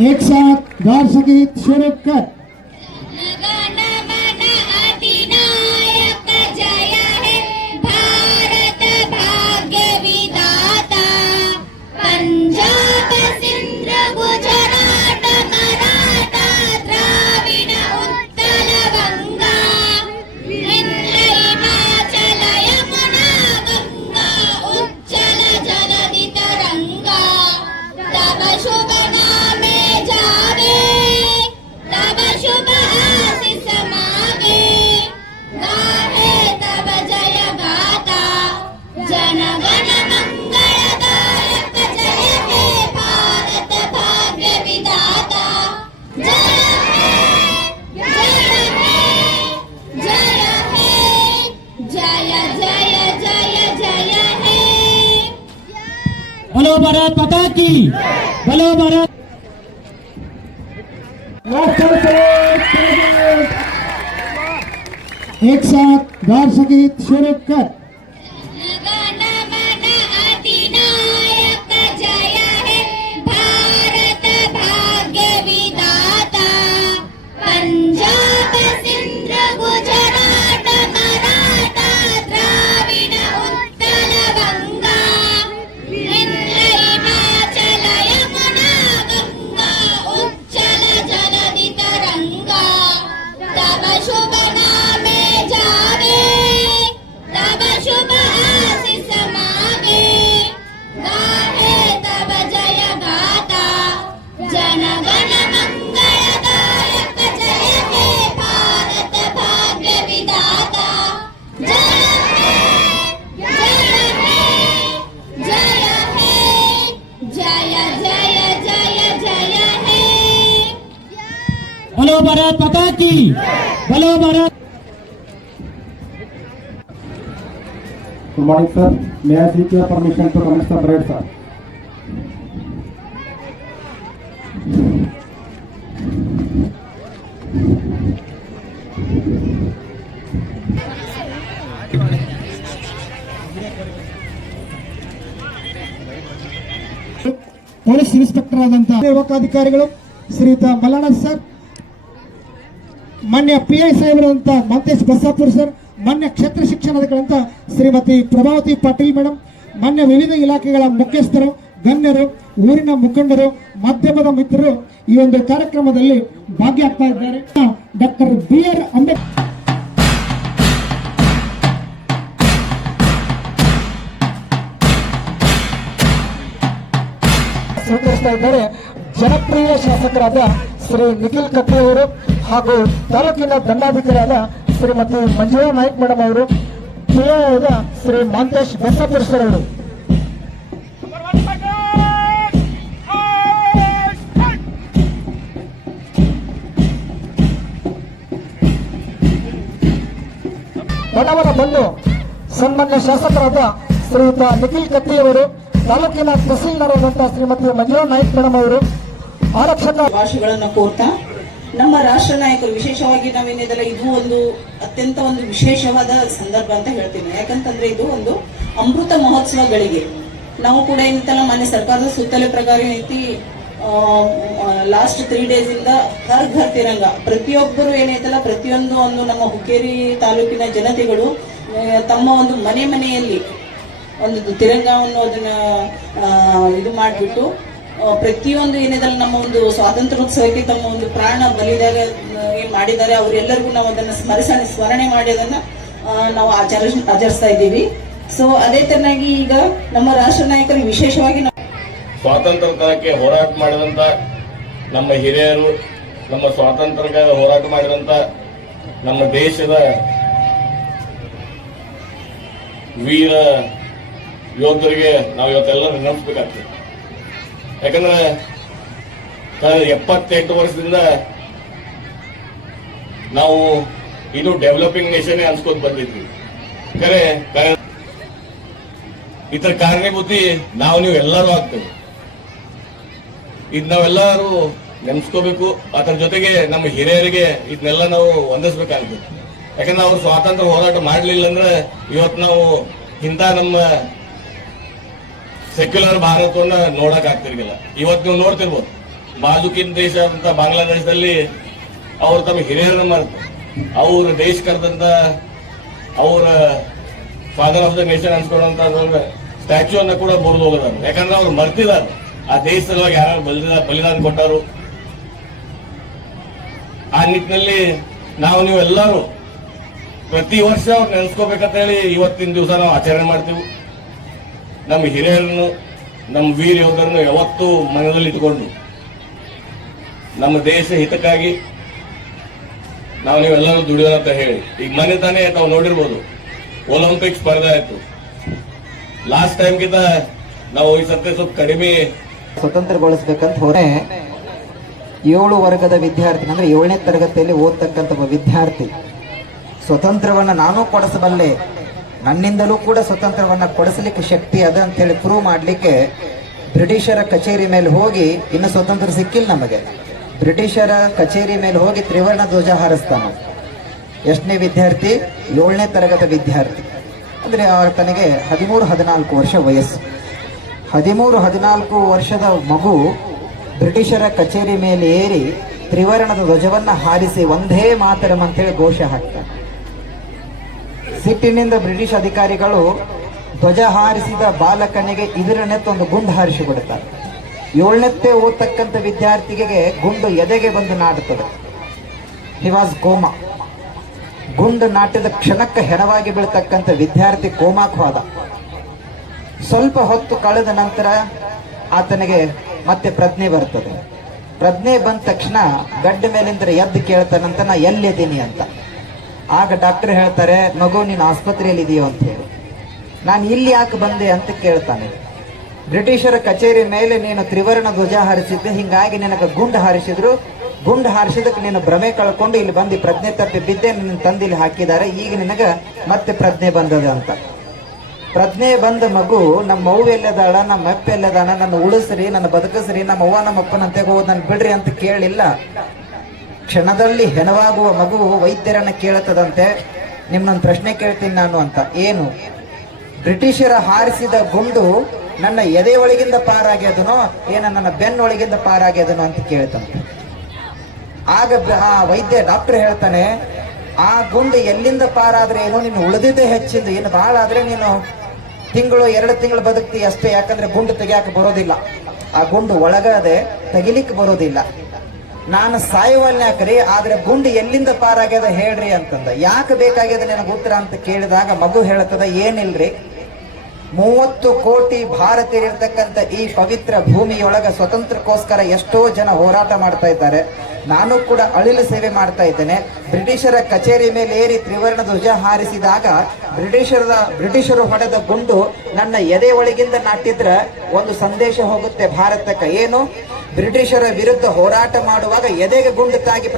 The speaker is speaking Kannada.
एक साथ गौर संगीत शुरू कर। की। बोलो भारत एक साथ गौर संगीत शुरू कर। बोलो भारत माता की बोलो Bharat Good morning, sir. May I seek your permission to commence the parade, sir? Police inspector ಆದಂತಹ ಯುವಕಾಧಿಕಾರಿಗಳು ಶ್ರೀಯುತ ಮಲ್ಲಣ್ಣ ಸರ್ ಮಾನ್ಯ ಪಿ ಐ ಸಾಹೇಬರಂತ ಮಂತೇಶ್ ಬಸಾಪುರ್ ಸರ್, ಮಾನ್ಯ ಕ್ಷೇತ್ರ ಶಿಕ್ಷಣಾಧಿಕಾರಂತ ಶ್ರೀಮತಿ ಪ್ರಭಾವತಿ ಪಾಟೀಲ್ ಮೇಡಮ್ ಮಾನ್ಯ ವಿವಿಧ ಇಲಾಖೆಗಳ ಮುಖ್ಯಸ್ಥರು, ಗಣ್ಯರು, ಊರಿನ ಮುಖಂಡರು, ಮಾಧ್ಯಮದ ಮಿತ್ರರು ಈ ಒಂದು ಕಾರ್ಯಕ್ರಮದಲ್ಲಿ ಭಾಗಿಯಾಗ್ತಾ ಇದ್ದಾರೆ. ಡಾಕ್ಟರ್ ಬಿ ಆರ್ ಅಂಬೇಡ್ಕರ್ ಇದ್ದಾರೆ. ಜನಪ್ರಿಯ ಶಾಸಕರಾದ ಶ್ರೀ ನಿಖಿಲ್ ಕತ್ತಿ ಅವರು ಹಾಗೂ ತಾಲೂಕಿನ ದಂಡಾಧಿಕಾರಿಯಾದ ಶ್ರೀಮತಿ ಮಂಜುಳಾ ನಾಯ್ಕ್ ಮೇಡಮ್ ಅವರು ಪಿಒದ ಶ್ರೀ ಮಾಂತೇಶ್ ಬಸಪುರ್ ಸರ್ ಅವರು. ಬಡವರ ಬಂಧು ಸನ್ಮಾನ್ಯ ಶಾಸಕರಾದ ಶ್ರೀಯುತ ನಿಖಿಲ್ ಕತ್ತಿ ಅವರು, ತಾಲೂಕಿನ ತಹಸೀಲ್ದಾರರಾದಂತಹ ಶ್ರೀಮತಿ ಮಂಜುಳಾ ನಾಯ್ಕ್ ಮೇಡಮ್ ಅವರು ಭಾಷೆಗಳನ್ನ ಕೋರ್ತಾ, ನಮ್ಮ ರಾಷ್ಟ್ರ ನಾಯಕರು, ವಿಶೇಷವಾಗಿ ನಾವೇನಿದೆಲ್ಲ ಇದು ಒಂದು ಅತ್ಯಂತ ಒಂದು ವಿಶೇಷವಾದ ಸಂದರ್ಭ ಅಂತ ಹೇಳ್ತೀನಿ. ಯಾಕಂತಂದ್ರೆ ಇದು ಒಂದು ಅಮೃತ ಮಹೋತ್ಸವಗಳಿಗೆ. ನಾವು ಕೂಡ ಏನಿತ್ತಲ್ಲ ಮಾನ್ಯ ಸರ್ಕಾರದ ಸುತ್ತಲೇ ಪ್ರಕಾರ ಏನೈತಿ ಲಾಸ್ಟ್ ತ್ರೀ ಡೇಸ್ ಇಂದ ಹರ್ ಘರ್ ತಿರಂಗ. ಪ್ರತಿಯೊಬ್ಬರು ಏನೈತಲ್ಲ, ಪ್ರತಿಯೊಂದು ಒಂದು ನಮ್ಮ ಹುಕ್ಕೇರಿ ತಾಲೂಕಿನ ಜನತೆಗಳು ತಮ್ಮ ಒಂದು ಮನೆ ಮನೆಯಲ್ಲಿ ಒಂದು ತಿರಂಗವನ್ನು ಅದನ್ನ ಇದು ಮಾಡಿಬಿಟ್ಟು ಪ್ರತಿಯೊಂದು ಏನಿದಲ್ಲ ನಮ್ಮ ಒಂದು ಸ್ವಾತಂತ್ರ್ಯೋತ್ಸವಕ್ಕೆ ತಮ್ಮ ಒಂದು ಪ್ರಾಣ ಬಲಿದಾಗ ಮಾಡಿದ್ದಾರೆ, ಅವರೆಲ್ಲರಿಗೂ ನಾವು ಅದನ್ನ ಸ್ಮರಿಸಿ ಸ್ಮರಣೆ ಮಾಡಿ ಅದನ್ನ ನಾವು ಆಚರ, ಆಚರಿಸ್ತಾ ಇದ್ದೀವಿ. ಸೊ ಅದೇ ತರನಾಗಿ ಈಗ ನಮ್ಮ ರಾಷ್ಟ್ರ ನಾಯಕರು ವಿಶೇಷವಾಗಿ ಸ್ವಾತಂತ್ರ್ಯಕ್ಕೆ ಹೋರಾಟ ಮಾಡಿದಂತ ನಮ್ಮ ಹಿರಿಯರು, ನಮ್ಮ ಸ್ವಾತಂತ್ರ್ಯಕ್ಕಾಗಿ ಹೋರಾಟ ಮಾಡಿದಂತ ನಮ್ಮ ದೇಶದ ವೀರ ಯೋಧರಿಗೆ ನಾವು ಇವತ್ತೆಲ್ಲರೂ ನೆನಪಿಸ್ಬೇಕಾಗ್ತದೆ. ಯಾಕಂದ್ರೆ ಕಳೆದ ಎಪ್ಪತ್ತೆಂಟು ವರ್ಷದಿಂದ ನಾವು ಇದು ಡೆವಲಪಿಂಗ್ ನೇಷನ್ ಅನ್ಸ್ಕೊಂಡ್ ಬಂದಿದ್ವಿ. ಖರೆ ಇತರ ಕಾರಣೀಭೂತಿ ನಾವು ನೀವು ಎಲ್ಲರೂ ಆಗ್ತೇವೆ. ಇದು ನಾವೆಲ್ಲರೂ ನೆನ್ಸ್ಕೋಬೇಕು. ಅದರ ಜೊತೆಗೆ ನಮ್ಮ ಹಿರಿಯರಿಗೆ ಇದನ್ನೆಲ್ಲ ನಾವು ಹೊಂದಿಸ್ಬೇಕಾಗ್ತದೆ ಯಾಕಂದ್ರೆ ಅವ್ರು ಸ್ವಾತಂತ್ರ್ಯ ಹೋರಾಟ ಮಾಡಲಿಲ್ಲ ಅಂದ್ರೆ ಇವತ್ತು ನಾವು ಇಂಥ ನಮ್ಮ ಸೆಕ್ಯುಲರ್ ಭಾರತವನ್ನ ನೋಡಕ್ ಆಗ್ತಿರ್ಲಿಲ್ಲ. ಇವತ್ತು ನೀವು ನೋಡ್ತಿರ್ಬೋದು. ಬಾಜುಕಿನ್ ದೇಶ ಅಂತ ಬಾಂಗ್ಲಾದೇಶದಲ್ಲಿ ಅವ್ರು ತಮ್ಮ ಹಿರಿಯರನ್ನ ಮಾಡ್ತಾರೆ ಅವ್ರ ದೇಶ ಕರೆದಂತ ಅವರ ಫಾದರ್ ಆಫ್ ದ ನೇಷನ್ ಅನ್ಸ್ಕೊಂಡಂತ ಸ್ಟ್ಯಾಚ್ಯೂ ಅನ್ನ ಕೂಡ ಮುರಿದು ಹೋಗೋದಾರ. ಯಾಕಂದ್ರೆ ಅವ್ರು ಮರ್ತಿದ್ದಾರೆ ಆ ದೇಶ ಸಲುವಾಗಿ ಯಾರು ಬಲಿದ, ಬಲಿದಾನ ಕೊಟ್ಟರು. ಆ ನಿಟ್ಟಿನಲ್ಲಿ ನಾವು ನೀವು ಎಲ್ಲರೂ ಪ್ರತಿ ವರ್ಷ ಅವ್ರು ನೆನೆಸ್ಕೋಬೇಕಂತ ಹೇಳಿ ಇವತ್ತಿನ ದಿವಸ ನಾವು ಆಚರಣೆ ಮಾಡ್ತೀವಿ. ನಮ್ಮ ಹಿರಿಯರನ್ನು, ನಮ್ಮ ವೀರ ಯೋಧರನ್ನು ಯಾವತ್ತೂ ಮನದಲ್ಲಿಟ್ಟುಕೊಂಡು ನಮ್ಮ ದೇಶ ಹಿತಕ್ಕಾಗಿ ನಾವು ನೀವೆಲ್ಲರೂ ದುಡಿಯೋಣ ಅಂತ ಹೇಳಿ. ಈಗ ಮನೆ ತಾನೇ ತಾವು ನೋಡಿರ್ಬೋದು ಒಲಿಂಪಿಕ್ ಸ್ಪರ್ಧೆ ಆಯಿತು. ಲಾಸ್ಟ್ ಟೈಮ್ಗಿಂತ ನಾವು ಈ ಸತ್ಯ ಸ್ವಲ್ಪ ಕಡಿಮೆ ಸ್ವತಂತ್ರಗೊಳಿಸ್ಬೇಕಂತ ಹೋರೆ ಏಳು ವರ್ಗದ ವಿದ್ಯಾರ್ಥಿ ಅಂದ್ರೆ ಏಳನೇ ತರಗತಿಯಲ್ಲಿ ಓದ್ತಕ್ಕಂಥ ವಿದ್ಯಾರ್ಥಿ. ಸ್ವತಂತ್ರವನ್ನ ನಾನು ಕೊಡಿಸಬಲ್ಲೆ. ನನ್ನಿಂದಲೂ ಕೂಡ ಸ್ವತಂತ್ರವನ್ನ ಕೊಡಿಸಲಿಕ್ಕೆ ಶಕ್ತಿ ಅದ ಅಂತೇಳಿ ಪ್ರೂವ್ ಮಾಡಲಿಕ್ಕೆ ಬ್ರಿಟಿಷರ ಕಚೇರಿ ಮೇಲೆ ಹೋಗಿ ಇನ್ನು ಸ್ವತಂತ್ರ ಸಿಕ್ಕಿಲ್ಲ ನಮಗೆ. ಬ್ರಿಟಿಷರ ಕಚೇರಿ ಮೇಲೆ ಹೋಗಿ ತ್ರಿವರ್ಣ ಧ್ವಜ ಹಾರಿಸ್ತಾನೆ. ಎಷ್ಟನೇ ವಿದ್ಯಾರ್ಥಿ? ಏಳನೇ ತರಗತ ವಿದ್ಯಾರ್ಥಿ. ಅಂದ್ರೆ ತನಗೆ ಹದಿಮೂರು, ಹದಿನಾಲ್ಕು ವರ್ಷ ವಯಸ್ಸು. ಹದಿಮೂರು, ಹದಿನಾಲ್ಕು ವರ್ಷದ ಮಗು ಬ್ರಿಟಿಷರ ಕಚೇರಿ ಮೇಲೆ ಏರಿ ತ್ರಿವರ್ಣದ ಧ್ವಜವನ್ನು ಹಾರಿಸಿ ಒಂದೇ ಮಾತರಂ ಅಂತೇಳಿ ಘೋಷ ಹಾಕ್ತಾರೆ ಸಿಟ್ಟಿನಿಂದ ಬ್ರಿಟಿಷ್ ಅಧಿಕಾರಿಗಳು ಧ್ವಜ ಹಾರಿಸಿದ ಬಾಲಕನಿಗೆ ಇದರನೆತ್ತ ಒಂದು ಗುಂಡು ಹಾರಿಸಿ ಬಿಡುತ್ತಾರೆ ಏಳನೆತ್ತೆ ಓದ್ತಕ್ಕಂಥ ವಿದ್ಯಾರ್ಥಿಗೆ ಗುಂಡು ಎದೆಗೆ ಬಂದು ನಾಡುತ್ತದೆ. ಹಿ ವಾಸ್ ಕೋಮಾ ಗುಂಡು ನಾಟಿದ ಕ್ಷಣಕ್ಕೆ ಹೆಣವಾಗಿ ಬೀಳ್ತಕ್ಕಂಥ ವಿದ್ಯಾರ್ಥಿ ಕೋಮಾಕ್ ಹೋದ. ಸ್ವಲ್ಪ ಹೊತ್ತು ಕಳೆದ ನಂತರ ಆತನಿಗೆ ಮತ್ತೆ ಪ್ರಜ್ಞೆ ಬರ್ತದೆ ಪ್ರಜ್ಞೆ ಬಂದ ತಕ್ಷಣ ಗಡ್ಡ ಮೇಲಿಂದ ಎದ್ದು ಕೇಳ್ತಾನಂತ, ನಾ ಎಲ್ಲಿದ್ದೀನಿ ಅಂತ. ಆಗ ಡಾಕ್ಟರ್ ಹೇಳ್ತಾರೆ, ಮಗು, ನೀನು ಆಸ್ಪತ್ರೆಯಲ್ಲಿ ಇದೆಯೋ ಅಂತ ಹೇಳಿ. ನಾನು ಇಲ್ಲಿ ಯಾಕೆ ಬಂದೆ ಅಂತ ಕೇಳ್ತಾನೆ. ಬ್ರಿಟಿಷರ ಕಚೇರಿ ಮೇಲೆ ನೀನು ತ್ರಿವರ್ಣ ಧ್ವಜ ಹಾರಿಸಿದ್ದೆ. ಹಿಂಗಾಗಿ ನಿನಗೆ ಗುಂಡು ಹಾರಿಸಿದ್ರು. ಗುಂಡು ಹಾರಿಸಿದಕ್ಕೆ ನೀನು ಭ್ರಮೆ ಕಳ್ಕೊಂಡು ಇಲ್ಲಿ ಬಂದು ಪ್ರಜ್ಞೆ ತಪ್ಪಿ ಬಿದ್ದೆ. ನಿನ್ನ ತಂದಿಲ್ಲಿ ಹಾಕಿದ್ದಾರೆ. ಈಗ ನಿನಗ ಮತ್ತೆ ಪ್ರಜ್ಞೆ ಬಂದದ ಅಂತ. ಪ್ರಜ್ಞೆ ಬಂದ ಮಗು, ನಮ್ಮ ಅವ್ವ ಎಲ್ಲದಾಳ, ನಮ್ಮ ಅಪ್ಪ ಎಲ್ಲದಾನ ನನ್ನ ಉಳಿಸ್ರಿ, ನನ್ನ ಬದುಕಿಸ್ರಿ, ನಮ್ಮ ಅವ್ವ, ನಮ್ಮ ಅಪ್ಪನಂತೆ ಹೋದ್ ನನ್ ಬಿಡ್ರಿ ಅಂತ ಕೇಳಿಲ್ಲ. ಕ್ಷಣದಲ್ಲಿ ಹೆಣವಾಗುವ ಮಗು ವೈದ್ಯರನ್ನ ಕೇಳುತ್ತದಂತೆ ನಿಮ್ಮನ್ನು ಪ್ರಶ್ನೆ ಕೇಳ್ತೀನಿ ನಾನು ಅಂತ. ಏನು? ಬ್ರಿಟಿಷರ ಹಾರಿಸಿದ ಗುಂಡು ನನ್ನ ಎದೆ ಒಳಗಿಂದ ಪಾರಾಗ್ಯದನೋ, ಏನ ನನ್ನ ಬೆನ್ನೊಳಗಿಂದ ಪಾರಾಗ್ಯದನೋ ಅಂತ ಕೇಳ್ತಂತೆ ಆಗ ಆ ವೈದ್ಯ ಡಾಕ್ಟರ್ ಹೇಳ್ತಾನೆ, ಆ ಗುಂಡು ಎಲ್ಲಿಂದ ಪಾರಾದ್ರೆ ಏನು? ನೀನು ಉಳಿದಿದ್ದೆ ಹೆಚ್ಚಿಂದು. ಏನು ಭಾಳ ಆದ್ರೆ ನೀನು ತಿಂಗಳು, ಎರಡು ತಿಂಗಳು ಬದುಕ್ತಿ ಅಷ್ಟೇ ಯಾಕಂದ್ರೆ ಗುಂಡು ತೆಗಿಯಾಕ ಬರೋದಿಲ್ಲ. ಆ ಗುಂಡು ಒಳಗದೆ ತೆಗಿಲಿಕ್ಕೆ ಬರೋದಿಲ್ಲ. ನಾನು ಸಾಯುವಲ್ಯಾಕ್ರಿ ಆದ್ರೆ ಗುಂಡು ಎಲ್ಲಿಂದ ಪಾರಾಗ್ಯದ ಹೇಳ್ರಿ ಅಂತಂದ. ಯಾಕೆ ಬೇಕಾಗ್ಯದ ನಿನಗೆ ಉತ್ತರ ಅಂತ ಕೇಳಿದಾಗ ಮಗು ಹೇಳ್ತದ ಏನಿಲ್ರಿ? ಮೂವತ್ತು ಕೋಟಿ ಭಾರತೀಯರಿರ್ತಕ್ಕಂಥ ಈ ಪವಿತ್ರ ಭೂಮಿಯೊಳಗ ಸ್ವತಂತ್ರಕ್ಕೋಸ್ಕರ ಎಷ್ಟೋ ಜನ ಹೋರಾಟ ಮಾಡ್ತಾ ಇದ್ದಾರೆ. ನಾನು ಕೂಡ ಅಳಿಲು ಸೇವೆ ಮಾಡ್ತಾ ಇದ್ದೇನೆ. ಬ್ರಿಟಿಷರ ಕಚೇರಿ ಮೇಲೆ ಏರಿ ತ್ರಿವರ್ಣ ಧ್ವಜ ಹಾರಿಸಿದಾಗ ಬ್ರಿಟಿಷರ ಬ್ರಿಟಿಷರು ಹೊಡೆದ ಗುಂಡು ನನ್ನ ಎದೆ ಒಳಗಿಂದ ನಾಟಿದ್ರ ಒಂದು ಸಂದೇಶ ಹೋಗುತ್ತೆ ಭಾರತಕ್ಕೆ. ಏನು? ಬ್ರಿಟಿಷರ ವಿರುದ್ಧ ಹೋರಾಟ ಮಾಡುವಾಗ ಎದೆಗೆ ಗುಂಡು ತಾಗಿ